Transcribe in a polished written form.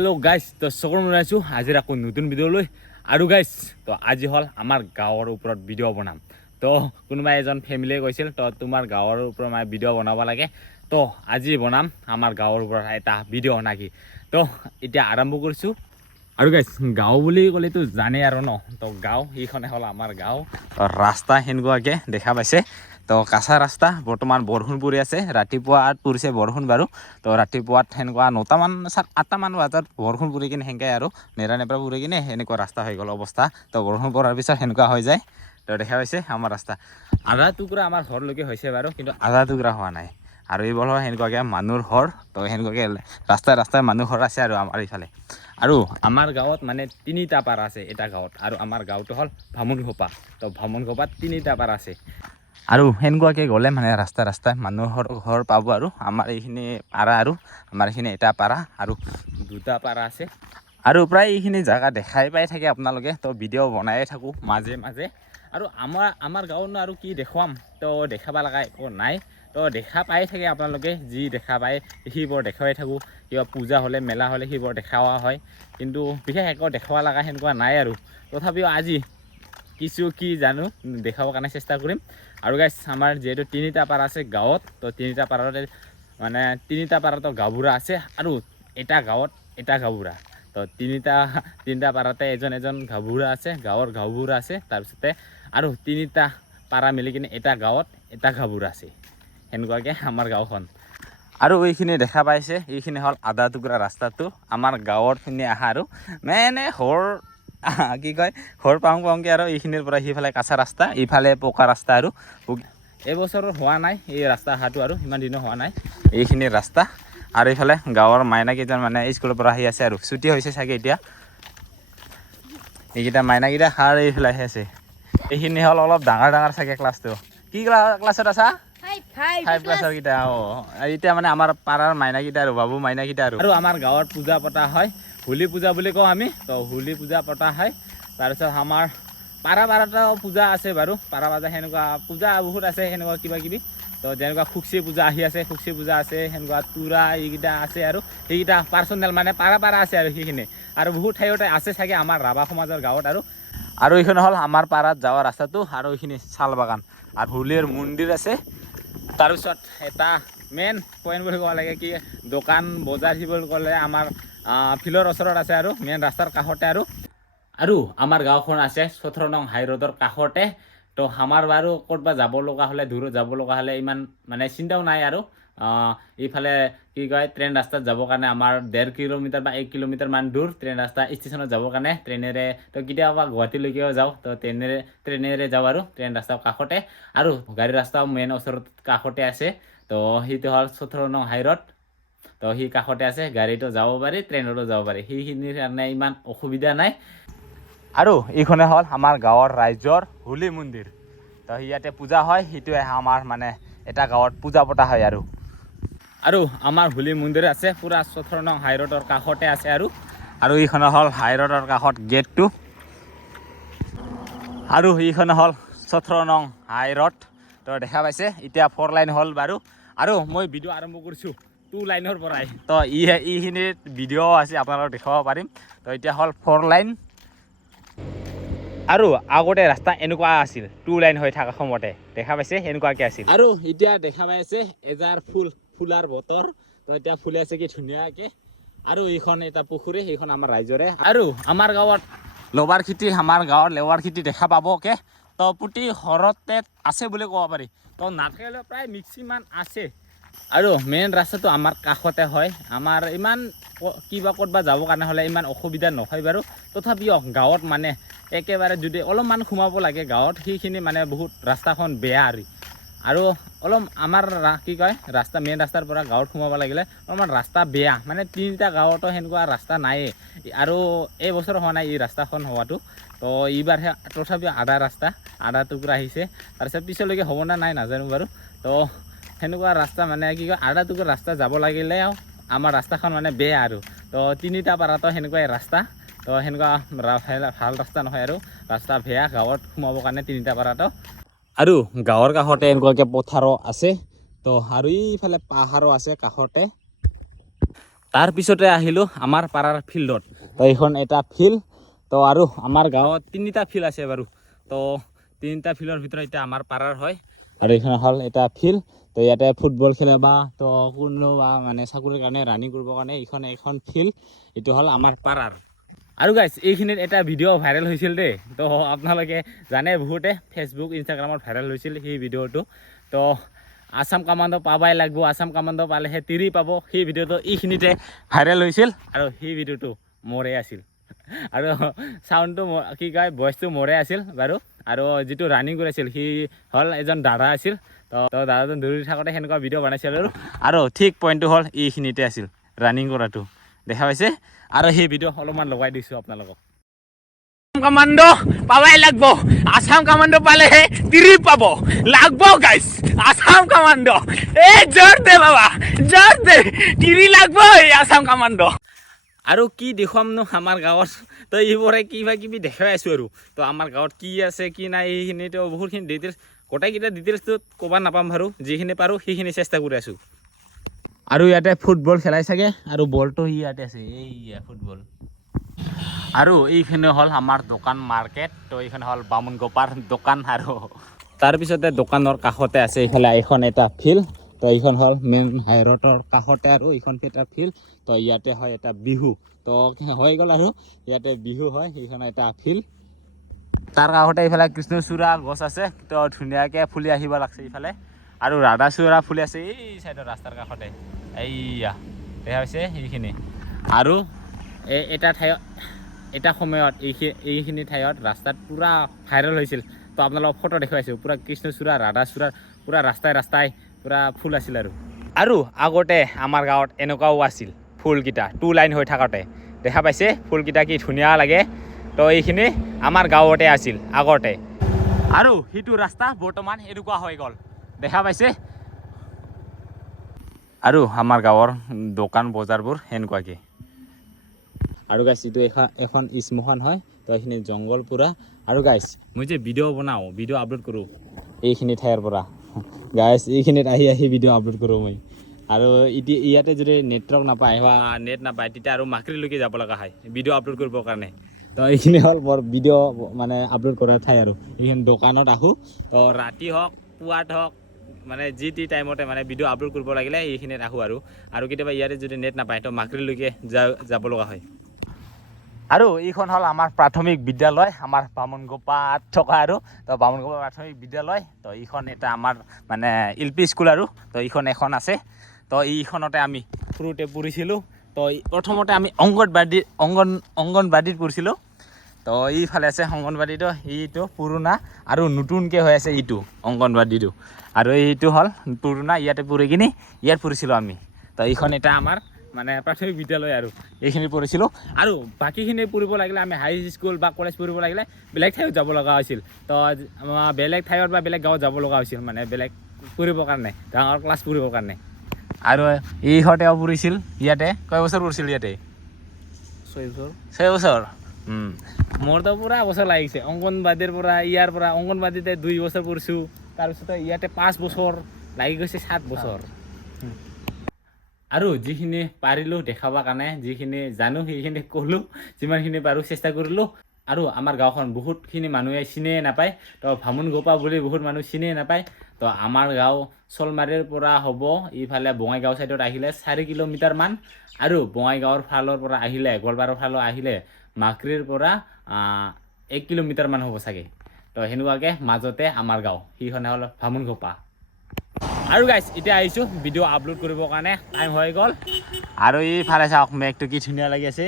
Hello guys तो sucker बनाइছো আজি আকৌ নতুন ভিডিও লৈ আৰু গাইস তো আজি হল আমাৰ গাঁৱৰ ওপৰত ভিডিও বনাম তো কোনোবা এজন ফ্যামিলি কৈছিল তো তোমাৰ গাঁৱৰ ওপৰত মই ভিডিও বনাব লাগে তো আজি বনাম আমাৰ গাঁৱৰ ওপৰত এটা ভিডিও নাকি তো এতিয়া আৰম্ভ কৰিছো আৰু গাইস গাঁও বুলি ক'লে তো জানে আৰু ন তো গাঁও এইখনে হল আমাৰ গাঁও ৰাস্তা হেনগুৱাকে দেখা পাইছে তো কাঁচা ৰাস্তা বৰ্তমান বৰষুণ পৰি আছে ৰাতিপুৱা পৰিছে বৰষুণ বাৰু তো ৰাতিপুৱাত হেনকুৱা 9টা মান 8টা মান বজাত বৰষুণ পৰি কিনে হেংকাই আৰু নেৰানেপৰা পৰি কিনে হেনেকুৱা ৰাস্তা হৈ গ'ল অৱস্থা তো বৰষুণ পৰাৰ পিছত হেনকুৱা হৈ যায় তো দেখা পাইছে আমাৰ ৰাস্তা আধা টুকুৰা আমাৰ ঘৰলৈকে হৈছে বাৰু কিন্তু আধা টুকুৰা হোৱা নাই আৰু এই বলৰ হেনকুৱাকে মানুহৰ ঘৰ তো হেনকুৱাকে ৰাস্তাই মানুহ ঘৰ আছে আৰু আমাৰ ইফালে আৰু আমাৰ গাঁৱত মানে 3টা পাৰা আছে এটা গাঁৱত আৰু আমাৰ গাঁওটো হল ভামুনখোপা তো ভামুনখোপাত 3টা পাৰা আছে আৰু হেনকুৱাকে গ'লে মানে ৰাস্তাই মানুহৰ ঘৰ পাব আৰু আমাৰ এইখিনি পাৰা আৰু আমাৰ এইখিনি এটা পাৰা আৰু দুটা পাৰা আছে আৰু প্ৰায় এইখিনি জায়গা দেখাই পাই থাকে আপোনালোকে তো ভিডিও বনায়ে থাকো মাজে মাজে আৰু আমাৰ গাঁৱত আৰু কি দেখুৱাম তো দেখাব লগা একো নাই তো দেখা পাই থাকে আপোনালোকে যি দেখা পায় সেইবোৰ দেখাই থাকো কিবা পূজা হলে মেলা হলে সেইবোৰ দেখাৱা হয় কিন্তু বিশেষ একো দেখাব লগা হেনকুৱা নাই আৰু তথাপিও আজি কিছু কি জানো দেখাবৰ কাৰণে চেষ্টা কৰিম আৰু গাইস আমাৰ যেটো 3টা পাৰা আছে গাঁৱত তো 3টা পাৰাতে মানে 3টা পাৰাতো গাঁওবুঢ়া আছে আৰু এটা গাঁৱত এটা গাঁওবুঢ়া তো 3টা পাৰাতে এজন গাঁওবুঢ়া আছে গাঁৱৰ গাঁওবুঢ়া আছে তাৰ পিছতে আৰু 3টা পাৰা মিলি কিনে এটা গাঁৱত এটা গাঁওবুঢ়া আছে হেনকুৱাকে আমাৰ গাঁওখন আৰু এইখিনি দেখা পাইছে এইখিনি হল আধা টুকুৰা ৰাস্তাটো আমাৰ গাঁৱৰ খিনি আহা আৰু মানে হৰ কি কয় ঘৰ পাওঁকে আৰু এইখিনিৰ পৰা সিফালে কাঁচা ৰাস্তা ইফালে পকা ৰাস্তা আৰু এবছৰ হোৱা নাই এই ৰাস্তা হাটো আৰু ইমান দিন হোৱা নাই এইখিনি ৰাস্তা আৰু ইফালে গাঁৱৰ মাইনা কেইজন মানে স্কুলৰ পৰা আহি আছে আৰু ছুটি হৈছে চাগে এতিয়া এইকেইটা মাইনা কেইটা হাৰ এইফালে আহি আছে এইখিনি হল অলপ ডাঙৰ চাগে ক্লাছটো কি ক্লাছত আছা 5 ক্লাছৰ কেইটা এতিয়া মানে আমাৰ পাৰাৰ মাইনা কেইটা আৰু বাবু মাইনা কেইটা আৰু আমাৰ গাঁৱত পূজা পতা হয় হোলী পূজা বুলি কওঁ আমি তো হোলী পূজা পতা হয় তাৰপিছত আমাৰ পাৰাটা পূজা আছে বাৰু পাৰা বাজা হেনেকুৱা পূজা বহুত আছে হেনেকুৱা কিবা কিবি তো যেনেকুৱা খুকসি পূজা আহি আছে খুকসি পূজা আছে হেনেকুৱা তুৰা এইকেইটা আছে আৰু এইকেইটা পাৰ্চনেল মানে পাৰা আছে আৰু সেইখিনি আৰু বহুত ঠাইতে আছে চাগে আমাৰ ৰাভা সমাজৰ গাঁৱত আৰু এইখন হল আমাৰ পাৰাত যাওয়াৰ ৰাস্তাটো আৰু এইখিনি চাল বাগান আৰু হোলীৰ মন্দিৰ আছে তাৰপিছত এটা মেইন পইণ্ট বুলি ক'ব লাগে কি দোকান বজাৰ হিবল ক'লে আমাৰ ফিল্ডৰ ওচৰত আছে আৰু মেইন ৰাস্তাৰ কাষতে আৰু আমাৰ গাঁওখন আছে 17 নং হাই ৰোডৰ কাষতে তো আমাৰ বাৰু ক'তবা যাব লগা হলে দূৰত যাব লগা হলে ইমান মানে চিন্তাও নাই আৰু ইফালে কি কয় ট্ৰেইন ৰাস্তাত যাব কাৰণে আমাৰ 1.5 কিলোমিটাৰ বা 1 কিলোমিটাৰ মান দূৰ ট্ৰেইন ৰাস্তা ষ্টেচনত যাব কাৰণে ট্ৰেইনেৰে তো কেতিয়াবা গুৱাহাটীলৈকেও যাওঁ তো ট্ৰেইনেৰে যাওঁ আৰু ট্ৰেইন ৰাস্তাৰ কাষতে আৰু গাড়ী ৰাস্তাও মেইন ওচৰত কাষতে আছে তো সেইটো হল 17 নং হাই ৰোড তো সি কাষতে আছে গাড়ীটো যাব পাৰি ট্ৰেইনতো যাব পাৰি সেইখিনিৰ কাৰণে ইমান অসুবিধা নাই আৰু এইখনে হল আমাৰ গাঁৱৰ ৰাইজৰ হোলী মন্দিৰ তো ইয়াতে পূজা হয় সেইটোৱে আমাৰ মানে এটা গাঁৱত পূজা পতা হয় আৰু আমাৰ হোলী মন্দিৰ আছে পুৰা 17 নং হাই ৰোডৰ কাষতে আছে আৰু এইখন হল হাই ৰোডৰ কাষত গেটটো আৰু এইখন হল 17 নং হাই ৰোড তো দেখা পাইছে এতিয়া 4 লাইন হল বাৰু আৰু মই ভিডিও আৰম্ভ কৰিছো 2 লাইনৰ পৰাই তো এইখিনিৰ ভিডিও আছে আপোনালোকক দেখাব পাৰিম তো এতিয়া হল 4 লাইন আৰু আগতে ৰাস্তা এনেকুৱা আছিল 2 লাইন হৈ থকা সময়তে দেখা পাইছে এনেকুৱাকে আছিল আৰু এতিয়া দেখা পাইছে এজাৰ ফুলাৰ বতৰ তো এতিয়া ফুলে আছে কি ধুনীয়াকে আৰু এইখন এটা পুখুৰী এইখন আমাৰ ৰাইজৰে আৰু আমাৰ গাঁৱত লবাৰ খেতি আমাৰ গাঁৱৰ লেৱাৰ খেতি দেখা পাবকে তো প্ৰতি ঘৰতে আছে বুলি ক'ব পাৰি তো নাথাকিলেও প্ৰায় মেক্সিমাম আছে আৰু মেইন ৰাস্তাটো আমাৰ কাষতে হয় আমাৰ ইমান কিবা ক'তবা যাব কাৰণে হলে ইমান অসুবিধা নহয় বাৰু তথাপিও গাঁৱত মানে একেবাৰে যদি অলপমান সোমাব লাগে গাঁৱত সেইখিনি মানে বহুত ৰাস্তাখন বেয়া আৰু অলপ আমাৰ কি কয় ৰাস্তা মেইন ৰাস্তাৰ পৰা গাঁৱত সোমাব লাগিলে অলপমান ৰাস্তা বেয়া মানে 3টা গাঁৱতো সেনেকুৱা ৰাস্তা নাইয়ে আৰু এই বছৰ হোৱা নাই এই ৰাস্তাখন হোৱাটো তো এইবাৰহে তথাপিও আধা টুকুৰা আহিছে তাৰপিছত পিছলৈকে হ'ব না নাই নাজানো বাৰু তো সেনেকুৱা ৰাস্তা মানে কি কয় আধা টুকুৰা ৰাস্তা যাব লাগিলে আমাৰ ৰাস্তাখন মানে বেয়া আৰু তো 3টা পাৰাতো সেনেকুৱাই ৰাস্তা তো সেনেকুৱা ভাল ৰাস্তা নহয় আৰু ৰাস্তা বেয়া গাঁৱত সোমাবৰ কাৰণে 3টা পাৰাতো আৰু গাঁৱৰ কাষতে এনেকুৱাকে পথাৰো আছে তো আৰু এইফালে পাহাৰো আছে কাষতে তাৰপিছতে আহিলোঁ আমাৰ পাৰাৰ ফিল্ডত। তো এইখন এটা ফিল্ড। তো আৰু আমাৰ গাঁৱত 3টা ফিল্ড আছে বাৰু। তো 3টা ফিল্ডৰ ভিতৰত এতিয়া আমাৰ পাৰাৰ হয়। আৰু এইখন হ'ল এটা ফিল্ড। তো ইয়াতে ফুটবল খেলে বা তো কোনোবা মানে চাকৰিৰ কাৰণে ৰানিং কৰিবৰ কাৰণে এখন ফিল্ড। এইটো হ'ল আমাৰ পাৰাৰ। আৰু গাইজ এইখিনিত এটা ভিডিঅ' ভাইৰেল হৈছিল দেই। তো আপোনালোকে জানে বহুতে ফেচবুক ইনষ্টাগ্ৰামত ভাইৰেল হৈছিল সেই ভিডিঅ'টো। তো আসাম কামাণ্ডো পাবাই লাগিব, আসাম কামাণ্ডো পালেহে তিৰি পাব, সেই ভিডিঅ'টো এইখিনিতে ভাইৰেল হৈছিল। আৰু সেই ভিডিঅ'টো মোৰে আছিল। আৰু চাউণ্ডটো কি কয় ভইচটো মোৰে আছিল বাৰু। আৰু যিটো ৰানিং কৰিছিল সি হ'ল এজন দাদা আছিল। তো দাদাজন দৌৰি থাকোঁতে সেনেকুৱা ভিডিঅ' বনাইছিল আৰু ঠিক পইণ্টটো হ'ল এইখিনিতে আছিল ৰানিং কৰাটো, দেখা পাইছে। আৰু সেই ভিডিঅ' অলপমান লগাই দিছোঁ আপোনালোকক। কামাণ্ডো পাবাই লাগব, আসাম কামাণ্ডো পালেহে তিৰি পাব লাগব গাইছ। আসাম কামাণ্ডো এ জোৰ দে বাবা, জোৰ দে, তিৰি লাগব এই আসাম কামাণ্ডো। আৰু কি দেখুৱামনো আমাৰ গাঁৱত। তো এইবোৰে কিবা কিবি দেখাই আছোঁ আৰু। তো আমাৰ গাঁৱত কি আছে কি নাই এইখিনিতো বহুতখিনি ডিটেইলছ, গোটেইকেইটা ডিটেইলছটো ক'ব নাপাম বাৰু। যিখিনি পাৰোঁ সেইখিনি চেষ্টা কৰি আছোঁ। আৰু ইয়াতে ফুটবল খেলাই চাগে, আৰু বলটো ইয়াতে আছে, এইয়া ফুটবল। আৰু এইখিনি হ'ল আমাৰ দোকান মাৰ্কেট। তো এইখন হ'ল বামুণগোপাৰ দোকান। আৰু তাৰপিছতে দোকানৰ কাষতে আছে এইফালে এইখন এটা ফিল্ড। তো এইখন হ'ল মেইন হাইৰোডৰ কাষতে আৰু এইখন এটা ফিল্ড। তো ইয়াতে হয় এটা বিহু। তো হৈ গ'ল আৰু ইয়াতে বিহু হয়, সেইখন এটা ফিল্ড। তাৰ কাষতে এইফালে কৃষ্ণচূড়া গছ আছে। তো ধুনীয়াকৈ ফুলি আহিব লাগছে এইফালে। আৰু ৰাধাচূড়া ফুলি আছে এই চাইডৰ ৰাস্তাৰ কাষতে, এইয়া দেখা পাইছে সেইখিনি। আৰু এটা সময়ত এইখিনি ঠাইত ৰাস্তাত পূৰা ভাইৰেল হৈছিল। তো আপোনালোকক ফটো দেখুৱাইছোঁ, পূৰা কৃষ্ণচূড়া ৰাধাচূড়াৰ পূৰা ৰাস্তাই পূৰা ফুল আছিল। আৰু আগতে আমাৰ গাঁৱত এনেকুৱাও আছিল ফুলকেইটা 2 লাইন হৈ থাকোঁতে, দেখা পাইছে ফুলকেইটা কি ধুনীয়া লাগে। তো এইখিনি আমাৰ গাঁৱতে আছিল আগতে। আৰু সেইটো ৰাস্তা বৰ্তমান এনেকুৱা হৈ গ'ল, দেখা পাইছে। আৰু আমাৰ গাঁৱৰ দোকান বজাৰবোৰ সেনেকুৱাকৈ। আৰু গাইছ এইটো এখন শ্মশান হয়। তো এইখিনি জংঘল পূৰা। আৰু গাইছ মই যে ভিডিঅ' বনাওঁ, ভিডিঅ' আপলোড কৰোঁ এইখিনি ঠাইৰ পৰা গাইছ, এইখিনিত আহি ভিডিঅ' আপলোড কৰোঁ মই। আৰু ইয়াতে যদি নেটৱৰ্ক নাপায় বা নেট নাপায় তেতিয়া আৰু মাকৰিলৈকে যাব লগা হয় ভিডিঅ' আপলোড কৰিবৰ কাৰণে। তো এইখিনি হ'ল বৰ ভিডিঅ' মানে আপলোড কৰাৰ ঠাই আৰু। এইখিনি দোকানত আহোঁ, তো ৰাতি হওক পুৱাত হওক মানে যি টি টাইমতে মানে ভিডিঅ' আপলোড কৰিব লাগিলে এইখিনিত আহোঁ। আৰু কেতিয়াবা ইয়াতে যদি নেট নাপায় তো মাকৰিলৈকে যাব লগা হয়। আৰু এইখন হ'ল আমাৰ প্ৰাথমিক বিদ্যালয়, আমাৰ বামুণগোপাত থকা। আৰু তো বামুণগোপা প্ৰাথমিক বিদ্যালয়। তো এইখন এটা আমাৰ মানে LP স্কুল আৰু। তো এইখন এখন আছে। তো এইখনতে আমি সৰুতে পঢ়িছিলোঁ। তো প্ৰথমতে আমি অংগনবাদীত পঢ়িছিলোঁ। তো এইফালে আছে অংগনবাদীটো, এইটো পুৰণা আৰু নতুনকৈ হৈ আছে এইটো অংগনবাদীটো। আৰু এইটো হ'ল পুৰণা, ইয়াতে পঢ়ি কিনি ইয়াত পঢ়িছিলোঁ আমি। তো এইখন এটা আমাৰ মানে প্ৰাথমিক বিদ্যালয় আৰু এইখিনি পঢ়িছিলোঁ। আৰু বাকীখিনি পঢ়িব লাগিলে আমি হাই স্কুল বা কলেজ পঢ়িব লাগিলে বেলেগ ঠাইত যাব লগা হৈছিল। তো আমাৰ বেলেগ ঠাইত বা বেলেগ গাঁৱত যাব লগা হৈছিল, মানে বেলেগ পঢ়িবৰ কাৰণে, ডাঙৰ ক্লাছ পঢ়িবৰ কাৰণে। আৰু ইহঁতেও পঢ়িছিল ইয়াতে। কয় বছৰ পঢ়িছিল ইয়াতে? 6 বছৰ। মোৰতো পূৰা বছৰ লাগিছে অংগনবাদীৰ পৰা। ইয়াৰ পৰা অংগনবাদীতে 2 বছৰ পঢ়িছোঁ, তাৰপিছতে ইয়াতে 5 বছৰ লাগি গৈছে, 7 বছৰ। আৰু যিখিনি পাৰিলোঁ দেখাবৰ কাৰণে, যিখিনি জানো সেইখিনি ক'লোঁ, যিমানখিনি পাৰোঁ চেষ্টা কৰিলোঁ। আৰু আমাৰ গাঁওখন বহুতখিনি মানুহে চিনিয়ে নাপায়। তো বামুণগোপা বুলি বহুত মানুহ চিনিয়ে নাপায়। তো আমাৰ গাঁও শলমাৰীৰ পৰা হ'ব ইফালে বঙাইগাঁও ছাইডত আহিলে 4 কিলোমিটাৰমান। আৰু বঙাইগাঁৱৰ ফালৰ পৰা আহিলে, গোৱালপাৰাৰ ফালৰ আহিলে মাকৰিৰ পৰা 1 কিলোমিটাৰমান হ'ব চাগে। তো সেনেকুৱাকৈ মাজতে আমাৰ গাঁও, সেইখনে হ'ল বামুণগোপা। আৰু গাইছ এতিয়া আহিছোঁ ভিডিঅ' আপলোড কৰিবৰ কাৰণে, টাইম হৈ গ'ল। আৰু এইফালে চাওক মেঘটো কি ধুনীয়া লাগি আছে।